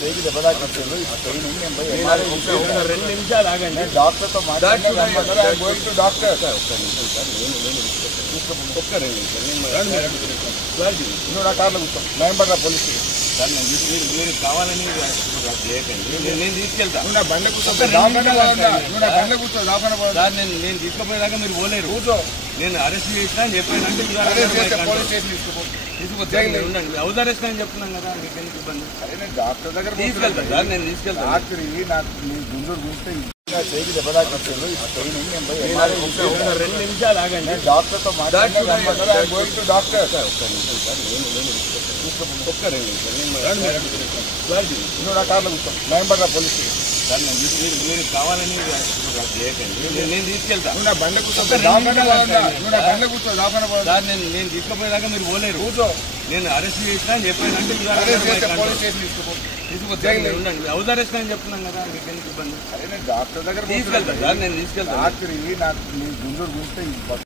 చేయికి దెబ్బ తాకిచ్చారు. రెండు నిమిషాలు ఆగండి. డాక్టర్తో మాట్లాడారు. డాక్టర్ ఒక్క 2 నిమిషాలు నువ్వు నా కార్లో కూర్చో. నయంబర్రా పోలీసు సార్ మీరు కావాలని చేయకండి. నేను తీసుకెళ్తా. నువ్వు నా బండి కూర్చో. నువ్వు నా బండి కూర్చో. సార్ నేను తీసుకుపోయేదాకా మీరు పోలేరు. కూర్చో. నేను అరెస్ట్ చేసినా అని చెప్పానంటే పోలీస్ స్టేషన్ ఉండండి. హౌస్ అరెస్ట్ అని చెప్తున్నాం కదా, మీకు ఎందుకు ఇబ్బంది? డాక్టర్ దగ్గర తీసుకెళ్తా సార్, నేను తీసుకెళ్తాను. రాత్రి నాకు నీ గుండూరు చూస్తే చేయికి దెబ్బ తాకిచ్చారు. 2 నిమిషాలు ఆగండి. డాక్టర్తో మాట్లాడారు. డాక్టర్ ఒక్క 2 నిమిషాలు నువ్వు నా కార్లో కూర్చో. నయంబర్రా పోలీసు సార్ మీరు కావాలని చేయకండి. నేను తీసుకెళ్తా. నువ్వు నా బండి కూర్చో. నువ్వు నా బండి కూర్చో. సార్ నేను తీసుకుపోయేదాకా మీరు పోలేరు. కూర్చో. నేను అరెస్ట్ చేసినా అని చెప్పానంటే పోలీస్ స్టేషన్ ఉండండి. హౌస్ అరెస్ట్ అని చెప్తున్నాం కదా, మీకు ఎందుకు ఇబ్బంది? డాక్టర్ దగ్గర తీసుకెళ్తా సార్, నేను తీసుకెళ్తా. రాత్రి నాకు నీ గుండూరు చూస్తే